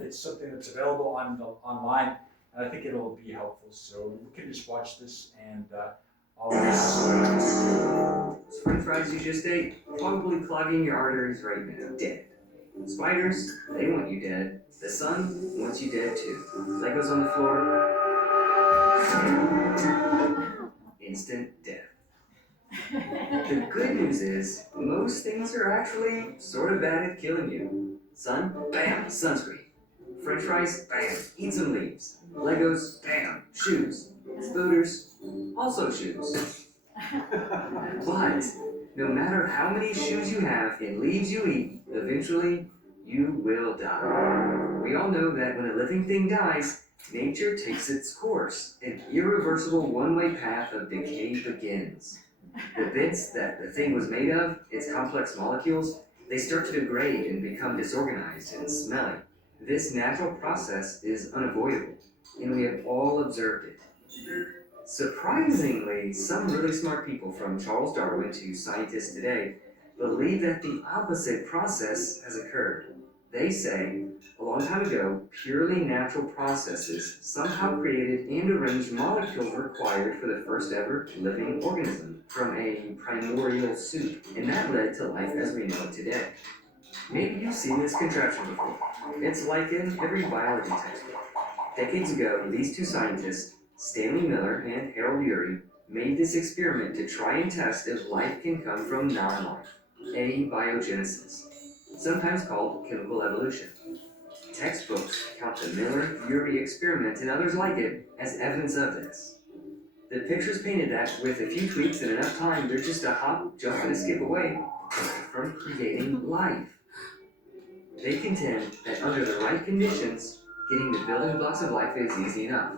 It's something that's available online, and I think it'll be helpful. So we can just watch this and always. Those french fries you just ate, probably clogging your arteries right now. Dead. Spiders, they want you dead. The sun wants you dead too. Legos on the floor, instant death. The good news is, most things are actually sort of bad at killing you. Sun, bam, sunscreen. French fries, bam, eat some leaves. Legos, bam, shoes. Spooters, also shoes. But no matter how many shoes you have and leaves you eat, eventually you will die. We all know that when a living thing dies, nature takes its course. An irreversible one-way path of decay begins. The bits that the thing was made of, its complex molecules, they start to degrade and become disorganized and smelly. This natural process is unavoidable, and we have all observed it. Surprisingly, some really smart people from Charles Darwin to scientists today believe that the opposite process has occurred. They say, a long time ago, purely natural processes somehow created and arranged molecules required for the first ever living organism from a primordial soup, and that led to life as we know it today. Maybe you've seen this contraption before. It's like in every biology textbook. Decades ago, these two scientists, Stanley Miller and Harold Urey, made this experiment to try and test if life can come from non-life, abiogenesis, sometimes called chemical evolution. Textbooks count the Miller-Urey experiment and others like it as evidence of this. The pictures painted that with a few tweaks and enough time, they're just a hop, jump, and a skip away from creating life. They contend that under the right conditions, getting the building blocks of life is easy enough.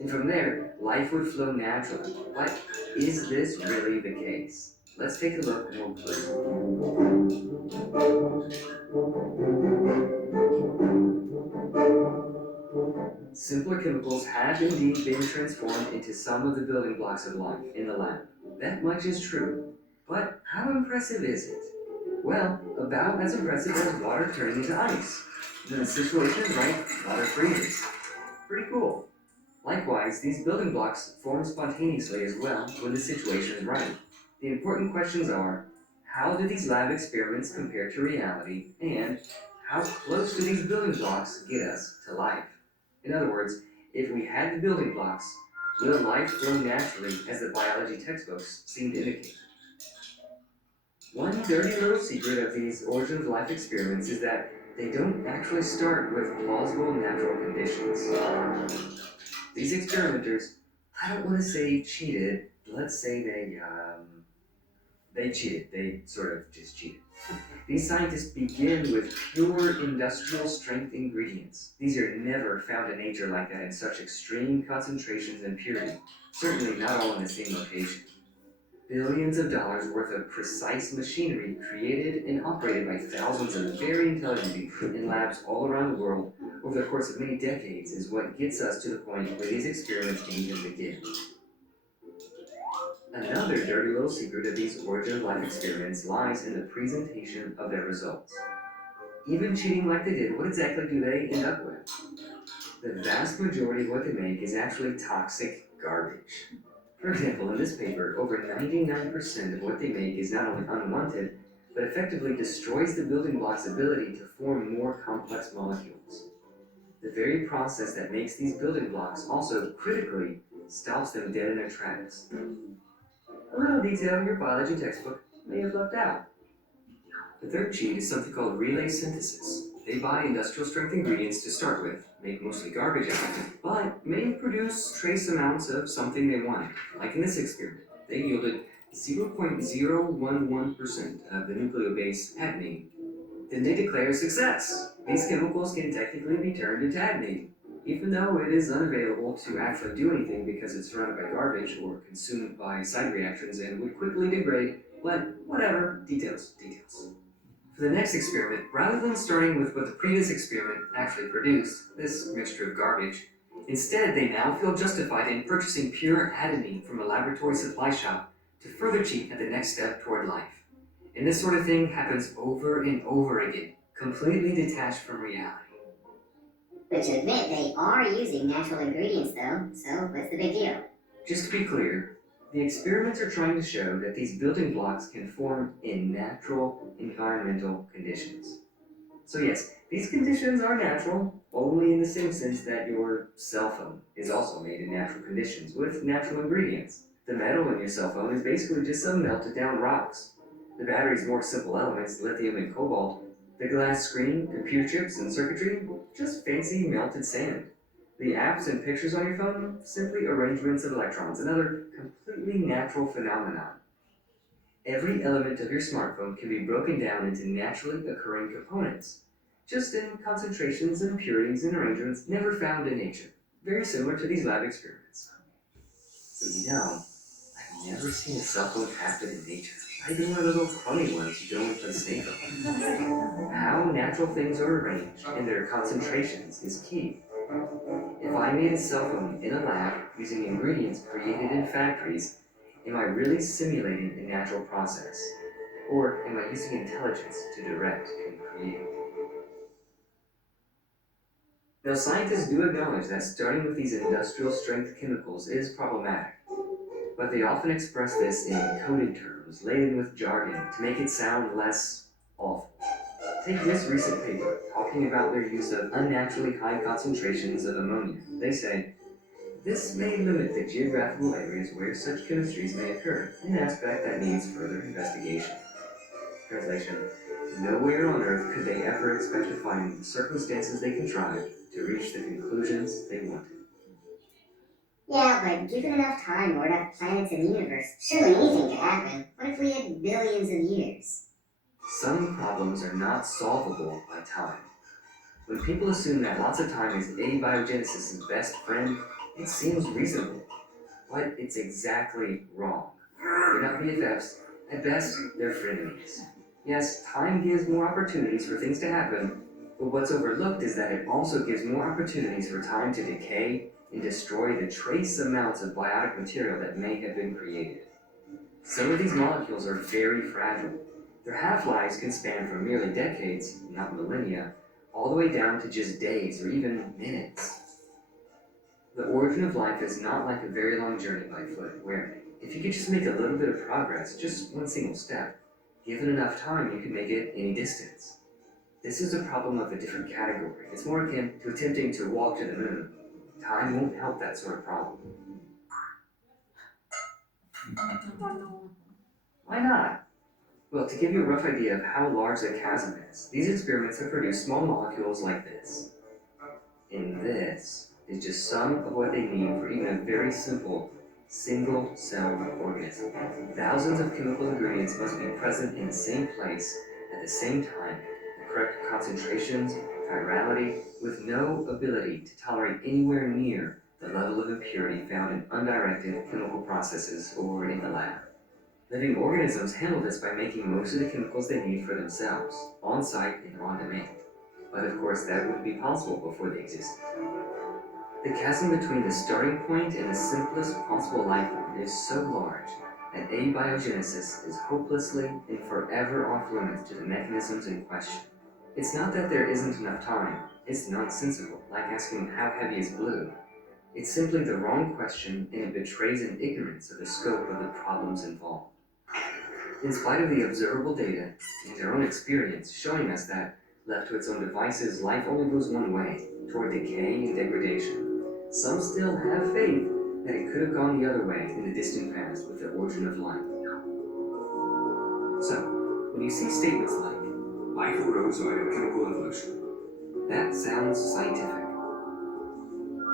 And from there, life would flow naturally. But is this really the case? Let's take a look more closely. Simpler chemicals have indeed been transformed into some of the building blocks of life in the lab. That much is true. But how impressive is it? Well, about as impressive as water turning into ice. When the situation is right, water freezes. Pretty cool. Likewise, these building blocks form spontaneously as well when the situation is right. The important questions are, how do these lab experiments compare to reality, and how close do these building blocks get us to life? In other words, if we had the building blocks, will life flow naturally as the biology textbooks seem to indicate? One dirty little secret of these origin of life experiments is that they don't actually start with plausible natural conditions. These experimenters, I don't want to say cheated, let's say they cheated. They sort of just cheated. These scientists begin with pure industrial strength ingredients. These are never found in nature like that in such extreme concentrations and purity. Certainly not all in the same location. Billions of dollars worth of precise machinery created and operated by thousands of very intelligent people in labs all around the world over the course of many decades is what gets us to the point where these experiments can even begin. Another dirty little secret of these origin of life experiments lies in the presentation of their results. Even cheating like they did, what exactly do they end up with? The vast majority of what they make is actually toxic garbage. For example, in this paper, over 99% of what they make is not only unwanted, but effectively destroys the building block's ability to form more complex molecules. The very process that makes these building blocks also critically stops them dead in their tracks. A little detail your biology textbook may have left out. The third cheat is something called relay synthesis. They buy industrial strength ingredients to start with, make mostly garbage out of it, but may produce trace amounts of something they wanted. Like in this experiment, they yielded 0.011% of the nucleobase adenine. Then they declare success. These chemicals can technically be turned into adenine, even though it is unavailable to actually do anything because it's surrounded by garbage or consumed by side reactions and would quickly degrade, but whatever, details. For the next experiment, rather than starting with what the previous experiment actually produced, this mixture of garbage, instead they now feel justified in purchasing pure adenine from a laboratory supply shop to further cheat at the next step toward life. And this sort of thing happens over and over again, completely detached from reality. But to admit they are using natural ingredients though, so what's the big deal? Just to be clear, the experiments are trying to show that these building blocks can form in natural environmental conditions. So yes, these conditions are natural, only in the same sense that your cell phone is also made in natural conditions with natural ingredients. The metal in your cell phone is basically just some melted down rocks. The battery's more simple elements, lithium and cobalt. The glass screen, computer chips, and circuitry, just fancy melted sand. The apps and pictures on your phone, simply arrangements of electrons, another completely natural phenomenon. Every element of your smartphone can be broken down into naturally occurring components, just in concentrations and purities and arrangements never found in nature, very similar to these lab experiments. So I've never seen a cell phone happen in nature, not even one of those little crummy ones you don't put a snake on. How natural things are arranged and their concentrations is key. If I made a cell phone in a lab using ingredients created in factories, am I really simulating a natural process? Or am I using intelligence to direct and create? Now, scientists do acknowledge that starting with these industrial strength chemicals is problematic, but they often express this in coded terms, laden with jargon, to make it sound less awful. Take this recent paper, talking about their use of unnaturally high concentrations of ammonia. They say, this may limit the geographical areas where such chemistries may occur, an aspect that needs further investigation. Translation: nowhere on Earth could they ever expect to find the circumstances they contrived to reach the conclusions they wanted. Yeah, but given enough time or enough planets in the universe, surely anything could happen. What if we had billions of years? Some problems are not solvable by time. When people assume that lots of time is abiogenesis' best friend, it seems reasonable. But it's exactly wrong. They're not BFFs. At best, they're frenemies. Yes, time gives more opportunities for things to happen, but what's overlooked is that it also gives more opportunities for time to decay and destroy the trace amounts of biotic material that may have been created. Some of these molecules are very fragile. Their half-lives can span from merely decades, not millennia, all the way down to just days or even minutes. The origin of life is not like a very long journey by foot, where if you could just make a little bit of progress, just one single step, given enough time you could make it any distance. This is a problem of a different category. It's more akin to attempting to walk to the moon. Time won't help that sort of problem. Why not? Well, to give you a rough idea of how large the chasm is, these experiments have produced small molecules like this. And this is just some of what they need for even a very simple single-celled organism. Thousands of chemical ingredients must be present in the same place at the same time, the correct concentrations, chirality, with no ability to tolerate anywhere near the level of impurity found in undirected chemical processes or in the lab. Living organisms handle this by making most of the chemicals they need for themselves, on-site and on demand. But of course, that wouldn't be possible before they existed. The chasm between the starting point and the simplest possible life form is so large that abiogenesis is hopelessly and forever off limits to the mechanisms in question. It's not that there isn't enough time, it's nonsensical, like asking how heavy is blue. It's simply the wrong question, and it betrays an ignorance of the scope of the problems involved. In spite of the observable data and their own experience showing us that, left to its own devices, life only goes one way, toward decay and degradation, some still have faith that it could have gone the other way in the distant past with the origin of life. So, when you see statements like, life arose out of chemical evolution, that sounds scientific.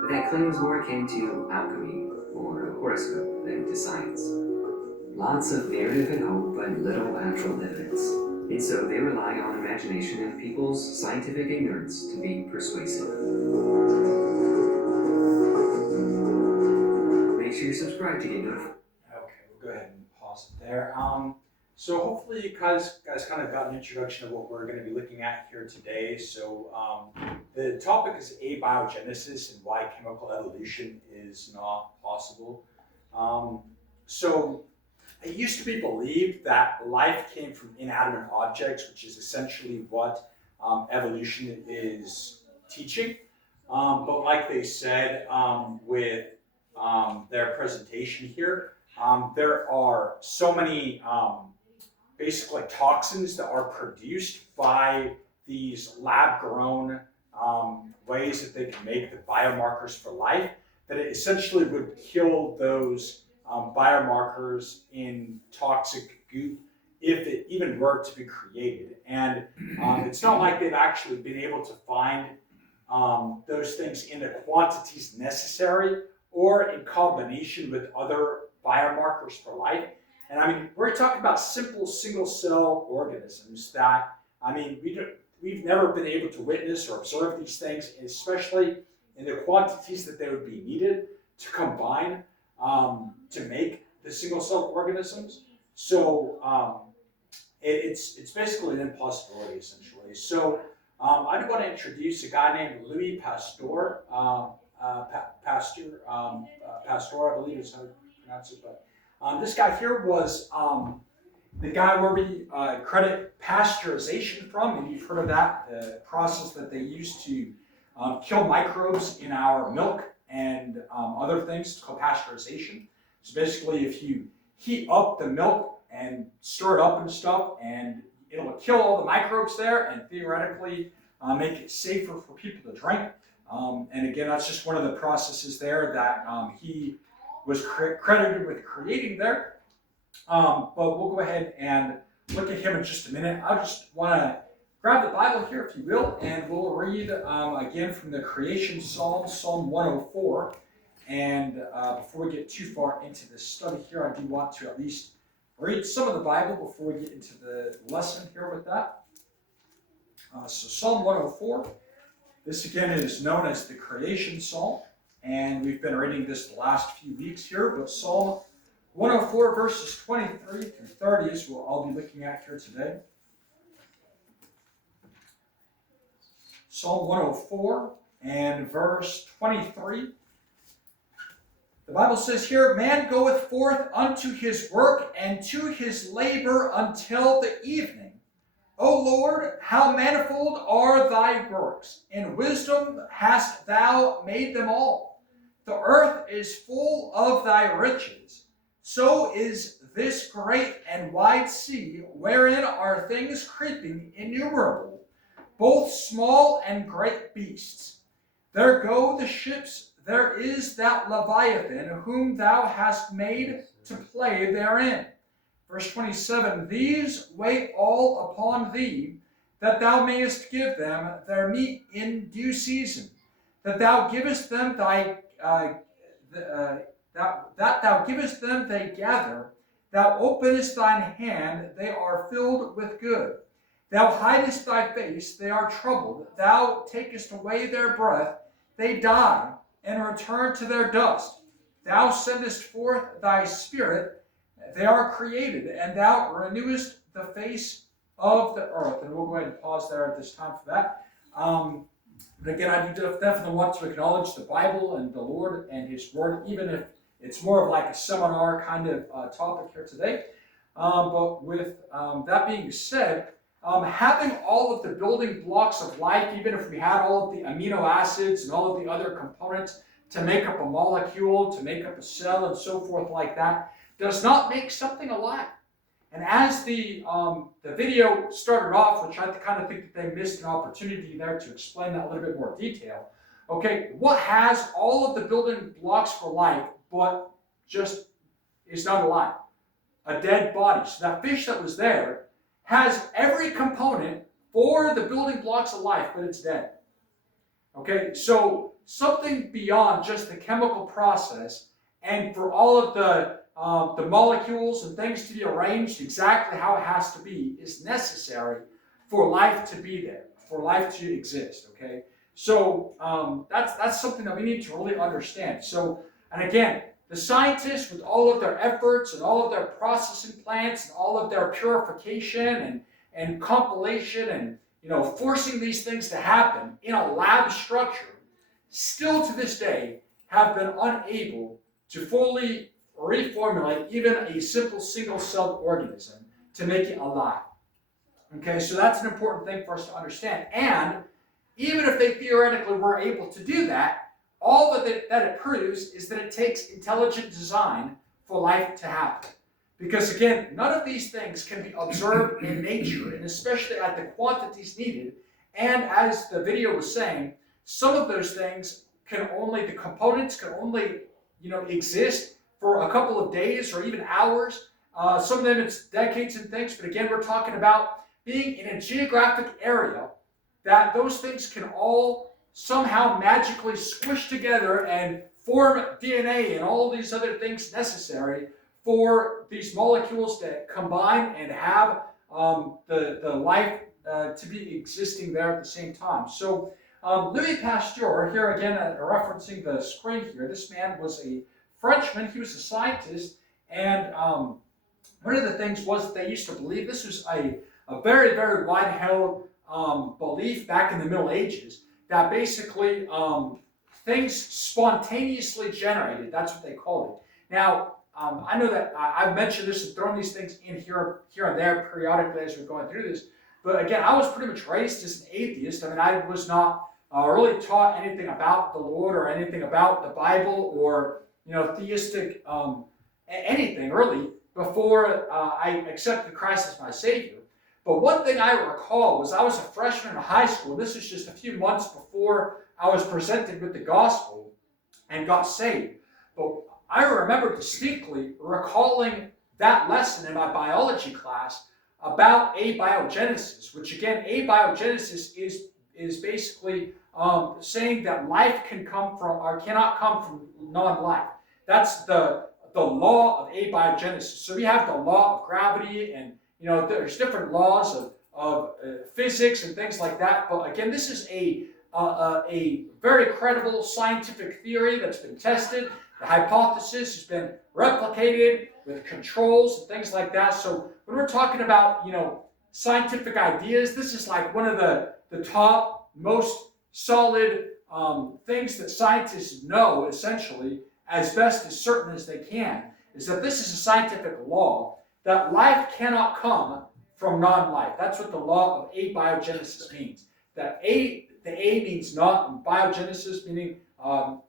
But that claim is more akin to alchemy or a horoscope than to science. Lots of narrative and hope, but little actual evidence. And so they rely on imagination and people's scientific ignorance to be persuasive. Make sure you subscribe to get notified. Okay, we'll go ahead and pause it there. So hopefully you guys kind of got an introduction of what we're going to be looking at here today. So the topic is abiogenesis and why chemical evolution is not possible. So it used to be believed that life came from inanimate objects, which is essentially what evolution is teaching. But like they said with their presentation here, there are so many basically toxins that are produced by these lab-grown ways that they can make the biomarkers for life, that it essentially would kill those biomarkers in toxic goop if it even were to be created. And it's not like they've actually been able to find those things in the quantities necessary or in combination with other biomarkers for life. And I mean, we're talking about simple single cell organisms that, I mean, we've never been able to witness or observe these things, especially in the quantities that they would be needed to combine to make the single cell organisms. So it's basically an impossibility, essentially. So I do want to introduce a guy named Louis Pasteur. Pasteur, I believe is how you pronounce it. But this guy here was the guy where we credit pasteurization from. Maybe you've heard of that, the process that they use to kill microbes in our milk and other things. It's called pasteurization. So basically, if you heat up the milk and stir it up and stuff, and it'll kill all the microbes there and theoretically make it safer for people to drink. And again, that's just one of the processes there that he was credited with creating there. But we'll go ahead and look at him in just a minute. I just want to grab the Bible here, if you will, and we'll read again from the Creation Psalm, Psalm 104. And before we get too far into this study here, I do want to at least read some of the Bible before we get into the lesson here with that. So Psalm 104, this again is known as the Creation Psalm, and we've been reading this the last few weeks here, but Psalm 104 verses 23 through 30 is what I'll be looking at here today. Psalm 104 and verse 23. The Bible says here, "Man goeth forth unto his work and to his labor until the evening. O Lord, how manifold are thy works! In wisdom hast thou made them all. The earth is full of thy riches. So is this great and wide sea, wherein are things creeping innumerable, both small and great beasts. There go the ships. There is that Leviathan, whom thou hast made to play therein." Verse 27, "These wait all upon thee, that thou mayest give them their meat in due season, that thou givest them that thou givest them they gather, thou openest thine hand, they are filled with good. Thou hidest thy face, they are troubled, thou takest away their breath, they die, and return to their dust. Thou sendest forth thy spirit, they are created, and thou renewest the face of the earth." And we'll go ahead and pause there at this time for that. But again, I do definitely want to acknowledge the Bible and the Lord and His Word, even if it's more of like a seminar kind of topic here today. But with that being said, having all of the building blocks of life, even if we had all of the amino acids and all of the other components to make up a molecule, to make up a cell, and so forth like that, does not make something alive. And as the video started off, which I kind of think that they missed an opportunity there to explain that a little bit more detail. Okay, what has all of the building blocks for life, but just is not alive? A dead body. So that fish that was there has every component for the building blocks of life, but it's dead. Okay, so something beyond just the chemical process, and for all of the molecules and things to be arranged exactly how it has to be, is necessary for life to be there, for life to exist. Okay, so that's something that we need to really understand. So, and again, the scientists, with all of their efforts and all of their processing plants and all of their purification and compilation and forcing these things to happen in a lab structure, still to this day have been unable to fully reformulate even a simple single-celled organism to make it alive. Okay, so that's an important thing for us to understand. And even if they theoretically were able to do that, all that it proves is that it takes intelligent design for life to happen. Because again, none of these things can be observed in nature, and especially at the quantities needed. And as the video was saying, some of those things the components can only, exist for a couple of days or even hours. Some of them it's decades and things, but again, we're talking about being in a geographic area that those things can all somehow magically squish together and form DNA and all these other things necessary for these molecules to combine and have the life to be existing there at the same time. So Louis Pasteur, here again referencing the screen here, this man was a Frenchman, he was a scientist, and one of the things was that they used to believe, this was a very, very wide-held belief back in the Middle Ages, that basically things spontaneously generated, that's what they called it. Now, I know that I've mentioned this and thrown these things in here and there periodically as we're going through this, but again, I was pretty much raised as an atheist. I mean, I was not really taught anything about the Lord or anything about the Bible or, theistic anything really before I accepted Christ as my Savior. But one thing I recall was I was a freshman in high school. This was just a few months before I was presented with the gospel and got saved. But I remember distinctly recalling that lesson in my biology class about abiogenesis, which again, abiogenesis is basically saying that life can come from or cannot come from non-life. That's the law of abiogenesis. So we have the law of gravity, and there's different laws of physics and things like that. But again, this is a very credible scientific theory that's been tested. The hypothesis has been replicated with controls and things like that. So when we're talking about scientific ideas, this is like one of the top most solid things that scientists know, essentially, as best as certain as they can, is that this is a scientific law that life cannot come from non-life. That's what the law of abiogenesis means. That the A means not, and biogenesis meaning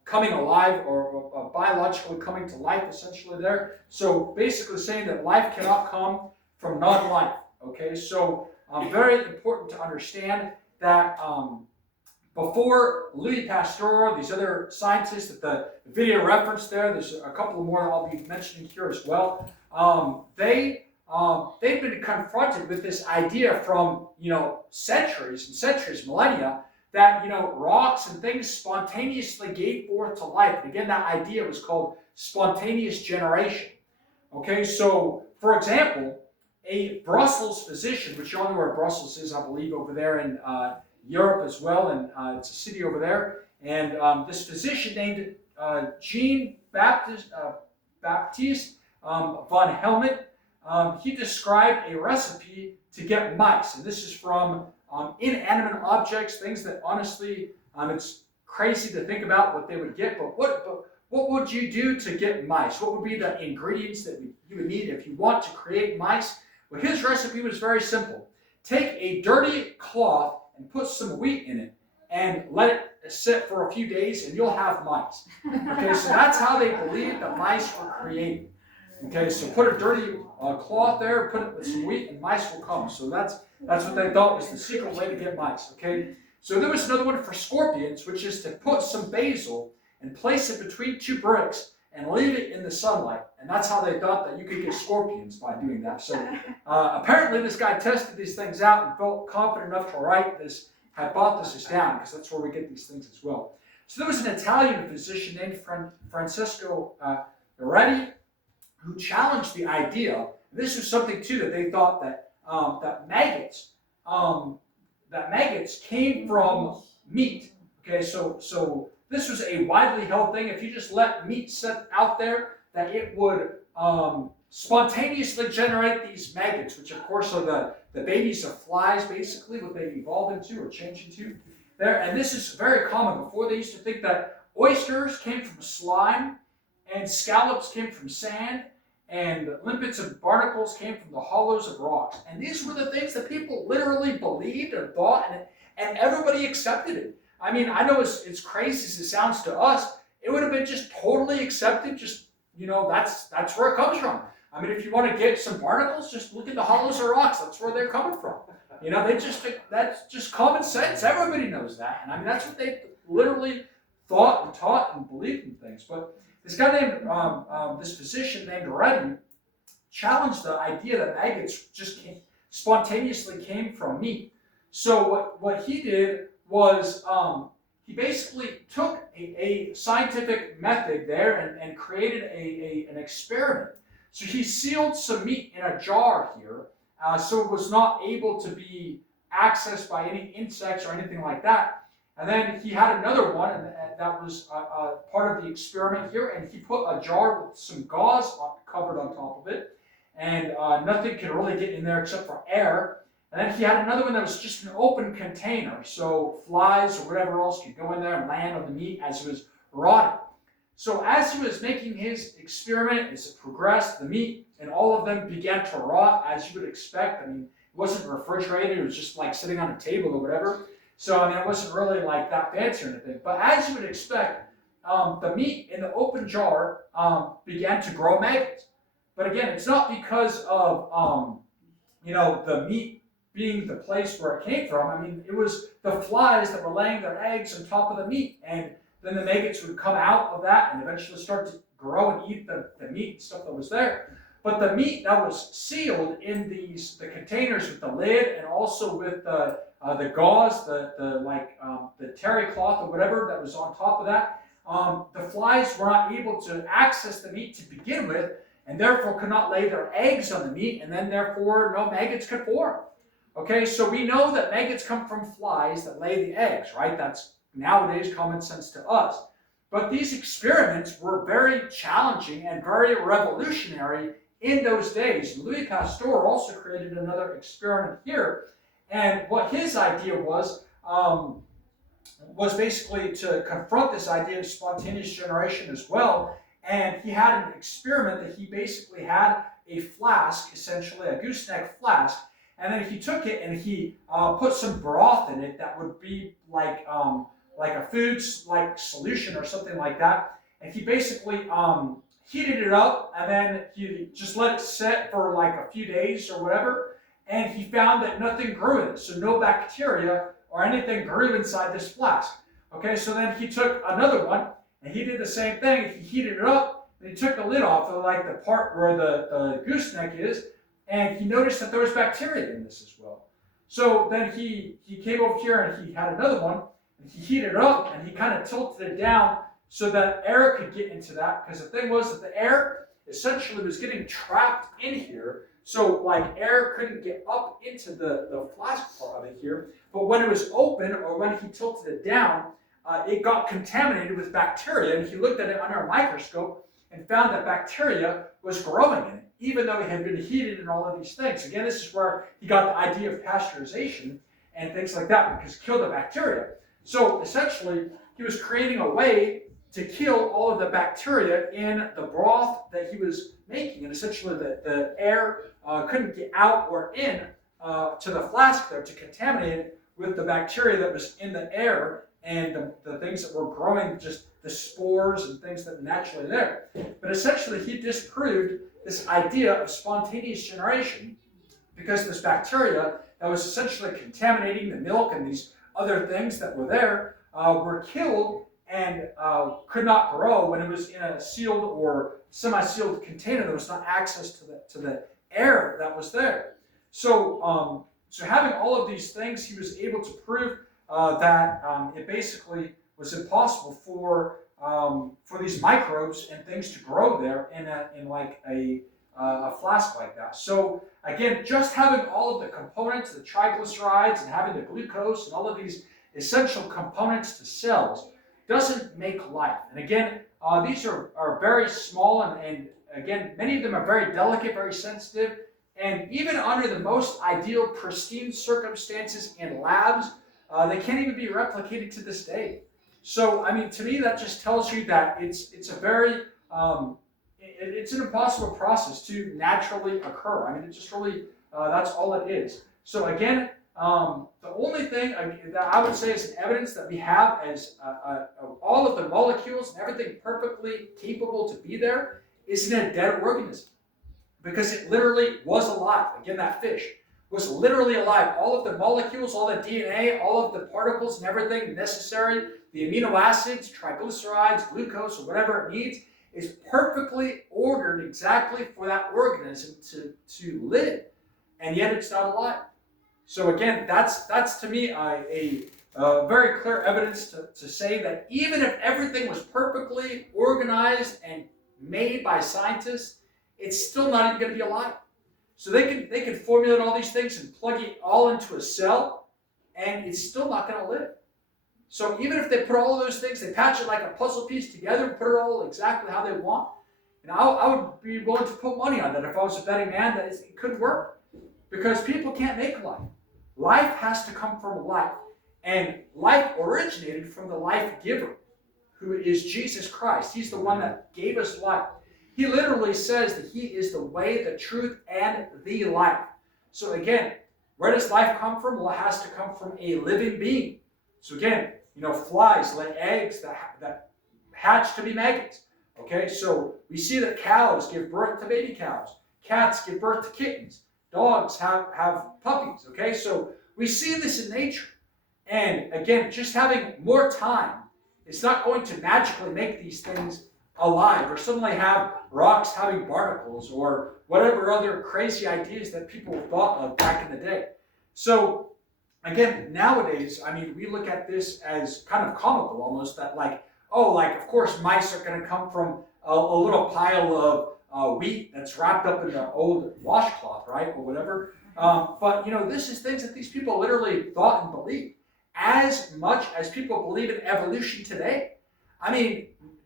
coming alive or biologically coming to life, essentially there. So basically saying that life cannot come from non-life. Okay, so very important to understand that before Louis Pasteur, these other scientists that the video referenced there's a couple more that I'll be mentioning here as well. They've been confronted with this idea from centuries and centuries, millennia, that rocks and things spontaneously gave forth to life. And again, that idea was called spontaneous generation. Okay, so for example, a Brussels physician, which y'all know where Brussels is, I believe, over there in Europe as well, and it's a city over there. And this physician named Jean Baptiste von Helmont, he described a recipe to get mice, and this is from inanimate objects, things that honestly, it's crazy to think about what they would get. But what would you do to get mice? What would be the ingredients that you would need if you want to create mice? Well, his recipe was very simple. Take a dirty cloth and put some wheat in it and let it sit for a few days and you'll have mice. Okay, so that's how they believed that mice were created. Okay, so put a dirty cloth there, put it with some wheat, and mice will come. So that's what they thought was the secret way to get mice. Okay, so there was another one for scorpions, which is to put some basil and place it between two bricks and leave it in the sunlight. And that's how they thought that you could get scorpions by doing that. So apparently this guy tested these things out and felt confident enough to write this hypothesis down, because that's where we get these things as well. So there was an Italian physician named Francesco Redi who challenged the idea. This was something too that they thought that maggots came from meat. Okay, so this was a widely held thing. If you just let meat sit out there, that it would spontaneously generate these maggots, which of course are the babies of flies, basically, what they evolve into or change into. There, and this is very common. Before, they used to think that oysters came from slime, and scallops came from sand, and limpets and barnacles came from the hollows of rocks. And these were the things that people literally believed and thought, and everybody accepted it. I mean, I know it's crazy as it sounds to us, it would have been just totally accepted, just, that's where it comes from. I mean, if you want to get some barnacles, just look at the hollows of rocks, that's where they're coming from. That's just common sense, everybody knows that, and I mean, that's what they literally thought and taught and believed in things. But this guy named, this physician named Reddy challenged the idea that maggots spontaneously came from meat. So what he did was he basically took a scientific method there and created an experiment. So he sealed some meat in a jar here, so it was not able to be accessed by any insects or anything like that. And then he had another one, and that was part of the experiment here, and he put a jar with some gauze covered on top of it, and nothing could really get in there except for air. And then he had another one that was just an open container, so flies or whatever else could go in there and land on the meat as it was rotting. So as he was making his experiment, as it progressed, the meat and all of them began to rot, as you would expect. I mean, it wasn't refrigerated, it was just like sitting on a table or whatever. So, I mean, it wasn't really like that fancy or anything. But as you would expect, the meat in the open jar began to grow maggots. But again, it's not because of, the meat being the place where it came from. I mean, it was the flies that were laying their eggs on top of the meat. And then the maggots would come out of that and eventually start to grow and eat the meat and stuff that was there. But the meat that was sealed in the containers with the lid and also with the gauze, the terry cloth or whatever that was on top of that, the flies were not able to access the meat to begin with, and therefore could not lay their eggs on the meat, and then therefore no maggots could form. Okay, so we know that maggots come from flies that lay the eggs, right? That's nowadays common sense to us. But these experiments were very challenging and very revolutionary in those days. Louis Pasteur also created another experiment here, and what his idea was basically to confront this idea of spontaneous generation as well. And he had an experiment that he basically had a flask, essentially a gooseneck flask, and then he took it and he put some broth in it that would be like a food like solution or something like that. And he basically heated it up, and then he just let it sit for like a few days or whatever. And he found that nothing grew in it, so no bacteria or anything grew inside this flask. Okay, so then he took another one, and he did the same thing. He heated it up, and he took the lid off of like the part where the gooseneck is, and he noticed that there was bacteria in this as well. So then he came over here and he had another one, and he heated it up, and he kind of tilted it down so that air could get into that, because the thing was that the air essentially was getting trapped in here, so like air couldn't get up into the flask part of it here. But when it was open, or when he tilted it down, it got contaminated with bacteria, and he looked at it under a microscope and found that bacteria was growing in it, even though it had been heated and all of these things. Again, this is where he got the idea of pasteurization and things like that, because it killed the bacteria. So essentially, he was creating a way to kill all of the bacteria in the broth that he was making. And essentially the air couldn't get out or in to the flask there to contaminate it with the bacteria that was in the air and the things that were growing, just the spores and things that were naturally there. But essentially he disproved this idea of spontaneous generation, because this bacteria that was essentially contaminating the milk and these other things that were there were killed and could not grow when it was in a sealed or semi-sealed container. There was not access to the air that was there. So having all of these things, he was able to prove that it basically was impossible for these microbes and things to grow there in like a flask like that. So again, just having all of the components, the triglycerides and having the glucose and all of these essential components to cells doesn't make life. And again, these are very small, and again, many of them are very delicate, very sensitive, and even under the most ideal, pristine circumstances in labs, they can't even be replicated to this day. So, I mean, to me, that just tells you that it's a very, it's an impossible process to naturally occur. I mean, it just really, that's all it is. So again, The only thing that I would say is an evidence that we have as all of the molecules and everything perfectly capable to be there is in a dead organism. Because it literally was alive. Again, that fish was literally alive. All of the molecules, all the DNA, all of the particles and everything necessary, the amino acids, triglycerides, glucose, or whatever it needs, is perfectly ordered exactly for that organism to live. And yet it's not alive. So again, that's to me a very clear evidence to say that even if everything was perfectly organized and made by scientists, it's still not even going to be alive. So they can formulate all these things and plug it all into a cell, and it's still not going to live. So even if they put all of those things, they patch it like a puzzle piece together and put it all exactly how they want, and I would be willing to put money on that if I was a betting man that it could work. Because people can't make life. Life has to come from life. And life originated from the life giver, who is Jesus Christ. He's the one that gave us life. He literally says that he is the way, the truth, and the life. So again, where does life come from? Well, it has to come from a living being. So again, flies lay eggs that hatch to be maggots. Okay, so we see that cows give birth to baby cows. Cats give birth to kittens. Dogs have puppies. Okay, so we see this in nature. And again, just having more time, it's not going to magically make these things alive or suddenly have rocks having barnacles or whatever other crazy ideas that people thought of back in the day. So again, nowadays, we look at this as kind of comical almost, that of course mice are going to come from a little pile of wheat that's wrapped up in an old washcloth, right, or whatever. But this is things that these people literally thought and believed, as much as people believe in evolution today.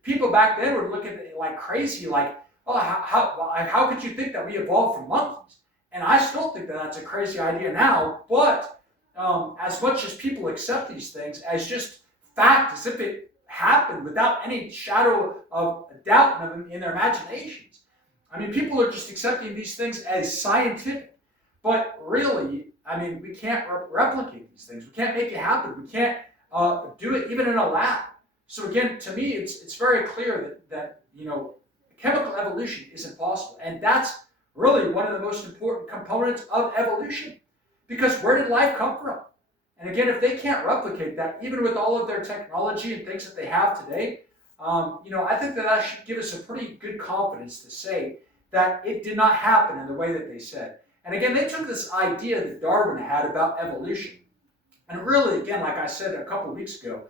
People back then would look at it like crazy, like, oh, how could you think that we evolved from monkeys? And I still think that that's a crazy idea now, but as much as people accept these things as just fact, as if it happened without any shadow of doubt in their imaginations. People are just accepting these things as scientific, but really, we can't replicate these things. We can't make it happen. We can't do it even in a lab. So again, to me, it's very clear that chemical evolution is impossible, and that's really one of the most important components of evolution. Because where did life come from? And again, if they can't replicate that, even with all of their technology and things that they have today, I think that should give us a pretty good confidence to say that it did not happen in the way that they said. And again, they took this idea that Darwin had about evolution. And really, again, like I said a couple weeks ago,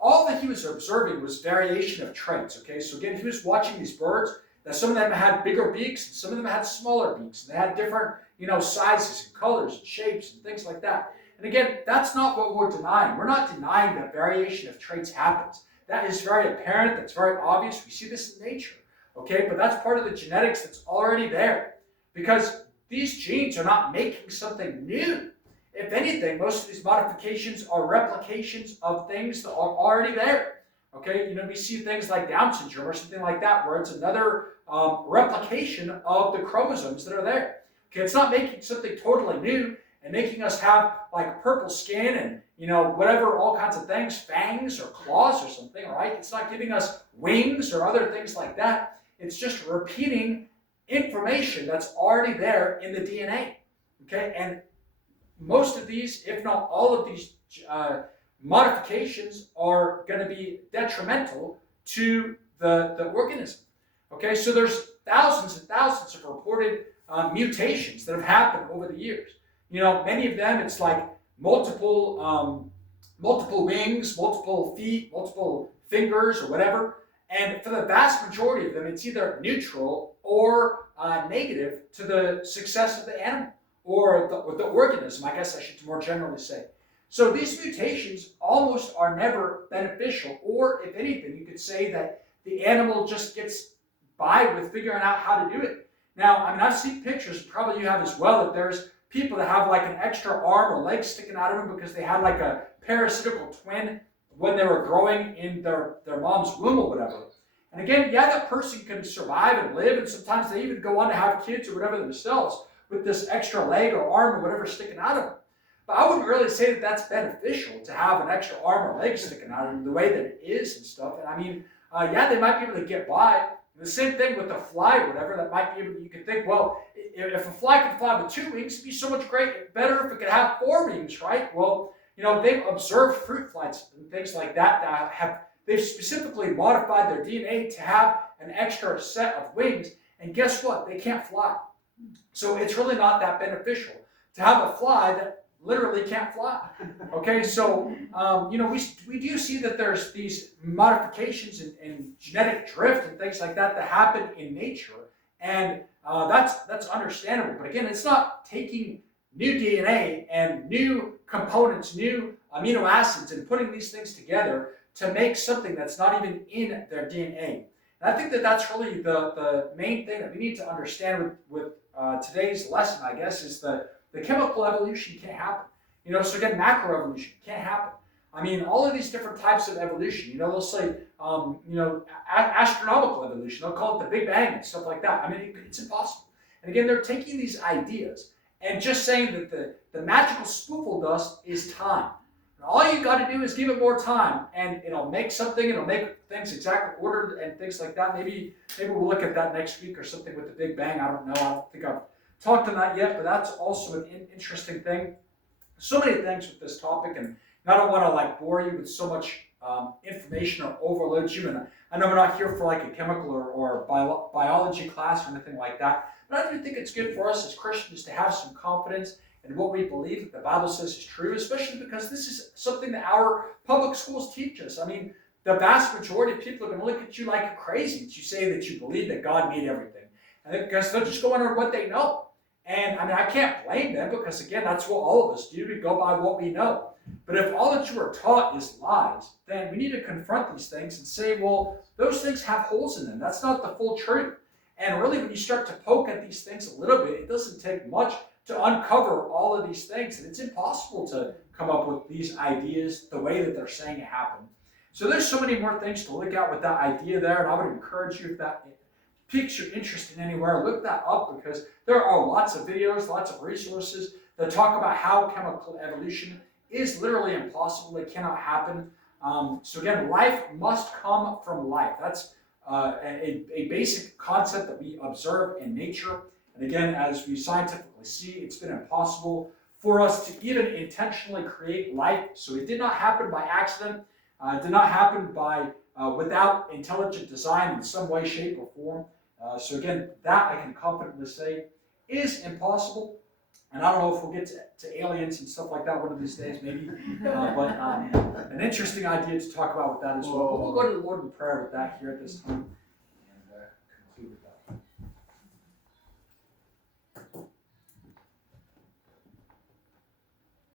all that he was observing was variation of traits, okay? So again, he was watching these birds, that some of them had bigger beaks, and some of them had smaller beaks, and they had different, sizes and colors and shapes and things like that. And again, that's not what we're denying. We're not denying that variation of traits happens. That is very apparent, that's very obvious. We see this in nature, okay? But that's part of the genetics that's already there. Because these genes are not making something new. If anything, most of these modifications are replications of things that are already there. Okay, we see things like Down syndrome or something like that, where it's another replication of the chromosomes that are there. Okay, it's not making something totally new and making us have like purple skin and whatever, all kinds of things, fangs or claws or something, right? It's not giving us wings or other things like that. It's just repeating information that's already there in the DNA. Okay, and most of these, if not all of these modifications are going to be detrimental to the organism. Okay, so there's thousands and thousands of reported mutations that have happened over the years. Many of them, it's like multiple wings, multiple feet, multiple fingers, or whatever. And for the vast majority of them, it's either neutral or negative to the success of the animal or the organism, I guess I should more generally say. So these mutations almost are never beneficial, or if anything, you could say that the animal just gets by with figuring out how to do it. Now, I've seen pictures, probably you have as well, that there's people that have like an extra arm or leg sticking out of them because they had like a parasitical twin when they were growing in their mom's womb or whatever. And again, yeah, that person can survive and live, and sometimes they even go on to have kids or whatever themselves with this extra leg or arm or whatever sticking out of them. But I wouldn't really say that that's beneficial to have an extra arm or leg sticking out in the way that it is and stuff. And I mean, yeah, they might be able to get by. The same thing with the fly or whatever, that might be able to, you could think, well, if a fly could fly with 2 wings, it'd be so much better if it could have 4 wings, right? Well, you know, they've observed fruit flies and things like that they've specifically modified their DNA to have an extra set of wings, and guess what? They can't fly. So it's really not that beneficial to have a fly that literally can't fly. Okay, so you know, we do see that there's these modifications and genetic drift and things like that happen in nature, and that's understandable. But again, it's not taking new DNA and new components, new amino acids, and putting these things together to make something that's not even in their DNA. And I think that that's really the main thing that we need to understand with today's lesson, I guess, is the chemical evolution can't happen. You know, so again, macroevolution can't happen. I mean, all of these different types of evolution, you know, they'll say, you know, astronomical evolution, they'll call it the Big Bang and stuff like that. I mean, it's impossible. And again, they're taking these ideas and just saying that the magical spoofle dust is time. And all you got to do is give it more time, and it'll make something, it'll make things exactly ordered and things like that. Maybe we'll look at that next week or something with the Big Bang. I don't know. I don't think I've talked on that yet, but that's also an interesting thing. So many things with this topic, and I don't want to like bore you with so much information or overload you. And I know we're not here for like a chemical or biology class or anything like that, but I do think it's good for us as Christians to have some confidence in what we believe that the Bible says is true, especially because this is something that our public schools teach us. I mean, the vast majority of people are going to look at you like you're crazy if you say that you believe that God made everything. And because they're just going on what they know. And I mean, I can't blame them because, again, that's what all of us do. We go by what we know. But if all that you are taught is lies, then we need to confront these things and say, well, those things have holes in them. That's not the full truth. And really, when you start to poke at these things a little bit, it doesn't take much to uncover all of these things. And it's impossible to come up with these ideas the way that they're saying it happened. So there's so many more things to look at with that idea there. And I would encourage you, if that piques your interest in anywhere, look that up, because there are lots of videos, lots of resources that talk about how chemical evolution is literally impossible. It cannot happen. So again, life must come from life. That's a basic concept that we observe in nature. And again, as we scientifically see, it's been impossible for us to even intentionally create life. So it did not happen by accident. It did not happen without intelligent design in some way, shape, or form. So again, that I can confidently say is impossible. And I don't know if we'll get to aliens and stuff like that one of these days, maybe. But an interesting idea to talk about with that as well. But we'll go to the Lord in prayer with that here at this time and conclude with that.